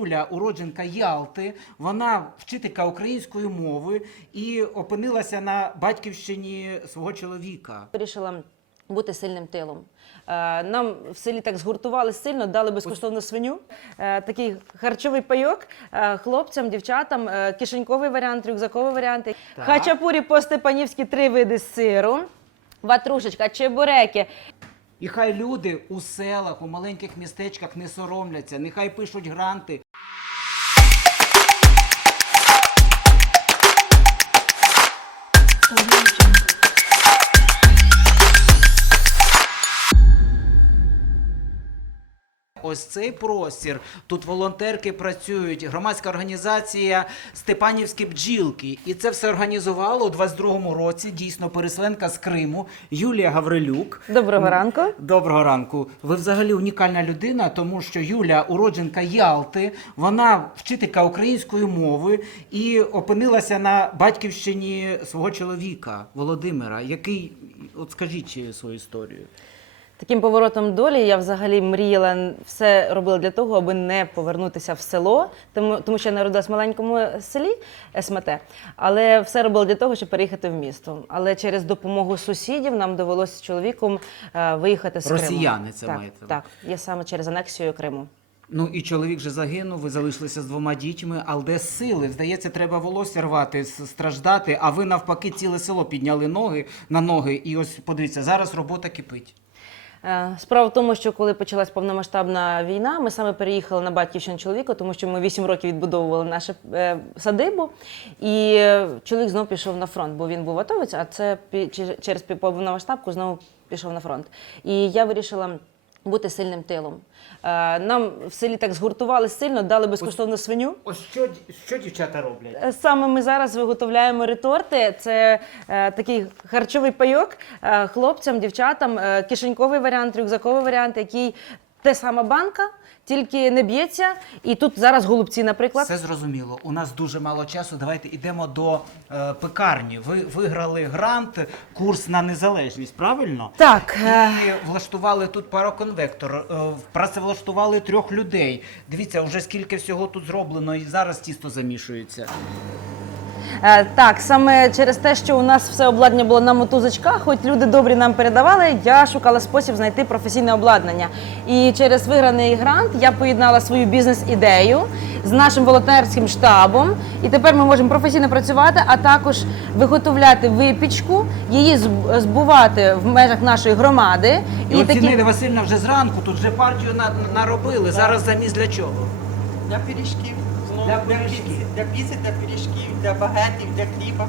Юля, уродженка Ялти. Вона вчителька української мови і опинилася на батьківщині свого чоловіка. Вирішила бути сильним тилом. Е, Нам в селі так згуртували сильно, дали безкоштовну свиню. Е, Такий харчовий пайок е, хлопцям, дівчатам, кишеньковий варіант, рюкзаковий варіант. Хачапурі по-степанівськи три види сиру, ватрушечка, чебуреки. І хай люди у селах, у маленьких містечках не соромляться, нехай пишуть гранти. Дякую. Ось цей простір. Тут волонтерки працюють, громадська організація Степанівські бджілки. І це все організувало у 22-му році. Дійсно, переселенка з Криму Юлія Гаврилюк. Доброго ранку. Доброго ранку. Ви взагалі унікальна людина, тому що Юля, уродженка Ялти, вона вчителька української мови і опинилася на батьківщині свого чоловіка Володимира, який, от скажіть свою історію. Таким поворотом долі я взагалі мріяла, все робила для того, аби не повернутися в село, тому, тому що я народилась в маленькому селі СМТ, але все робила для того, щоб переїхати в місто. Але через допомогу сусідів нам довелося з чоловіком е, виїхати з Криму. Росіяни це так, маєте? Так, я саме через анексію Криму. Ну і чоловік же загинув, ви залишилися з двома дітьми, але де сили? Здається, треба волосся рвати, страждати, а ви навпаки ціле село підняли ноги на ноги. І ось подивіться, зараз робота кипить. Е, Справа в тому, що коли почалась повномасштабна війна, ми саме переїхали на батьківщину чоловіка, тому що ми 8 років відбудовували нашу е, садибу. І чоловік знов пішов на фронт, бо він був атовець, а це через повномасштабку знову пішов на фронт. І я вирішила. Бути сильним тилом. Е, Нам в селі так згуртували сильно, дали безкоштовну свиню. Ось що, що дівчата роблять? Е, Саме ми зараз виготовляємо реторти. Це е, такий харчовий пайок е, хлопцям, дівчатам, е, кишеньковий варіант, рюкзаковий варіант, який те сама банка, тільки не б'ється. І тут зараз голубці, наприклад. Все зрозуміло. У нас дуже мало часу. Давайте йдемо до е, пекарні. Ви виграли грант, курс на незалежність, правильно? Так, е, І влаштували тут пароконвектор, е, працевлаштували трьох людей. Дивіться, вже скільки всього тут зроблено, і зараз тісто замішується. Е, Так, саме через те, що у нас все обладнання було на мотузочках, хоч люди добрі нам передавали, я шукала спосіб знайти професійне обладнання. І через виграний грант я поєднала свою бізнес-ідею з нашим волонтерським штабом. І тепер ми можемо професійно працювати, а також виготовляти випічку, її збувати в межах нашої громади. І, от Зінаїда Васильівна вже зранку тут вже партію на, наробили. Зараз замість для чого? Для пиріжків. Для пиріжків. для піци, для пиріжків, для багетів, для хліба.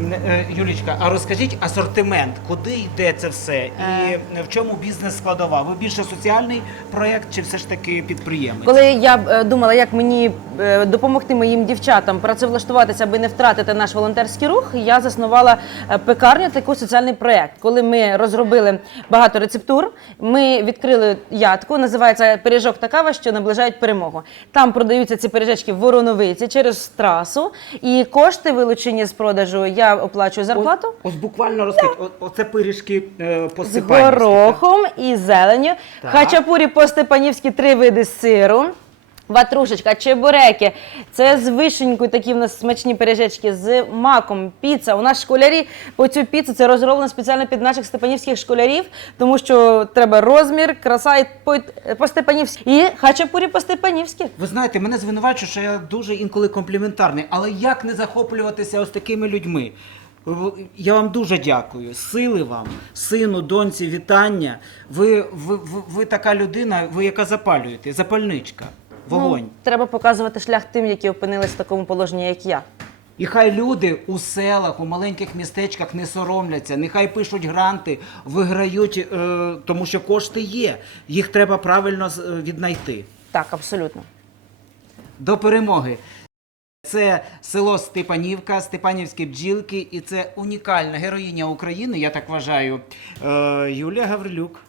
Е, Юлічка, а розкажіть асортимент, куди йде це все? І Е. в чому бізнес складова? Ви більше соціальний проєкт чи все ж таки підприємець? Коли я е, думала, як мені допомогти моїм дівчатам працевлаштуватися, аби не втратити наш волонтерський рух, я заснувала пекарню, такий соціальний проєкт. Коли ми розробили багато рецептур, ми відкрили ядку, називається пиріжок та кава, що наближають перемогу. Там продаються ці пиріжечки в вороновиці через трасу, і кошти вилучені з продажу я оплачую зарплату. Ось, ось буквально розкажіть, о- оце пиріжки е, З так? горохом і зеленю. Так. Хачапурі по-степанівськи три види сиру. Ватрушечка, чебуреки. Це з вишенькою такі в нас смачні пиріжечки, з маком, піца. У нас школярі по цю піцу це розроблено спеціально під наших степанівських школярів, тому що треба розмір, краса і по, по-степанівськи. І хачапурі по-степанівськи. Ви знаєте, мене звинувачують, що я дуже інколи компліментарний, але як не захоплюватися ось такими людьми? Я вам дуже дякую. Сили вам, сину, доньці, вітання. Ви, ви, ви, ви така людина, ви яка запалюєте, запальничка, вогонь. Ну, треба показувати шлях тим, які опинились в такому положенні, як я. І хай люди у селах, у маленьких містечках не соромляться, нехай пишуть гранти, виграють, е, тому що кошти є. Їх треба правильно е, віднайти. Так, абсолютно. До перемоги. Це село Степанівка, Степанівські бджілки, і це унікальна героїня України, я так вважаю, е, Юлія Гаврилюк.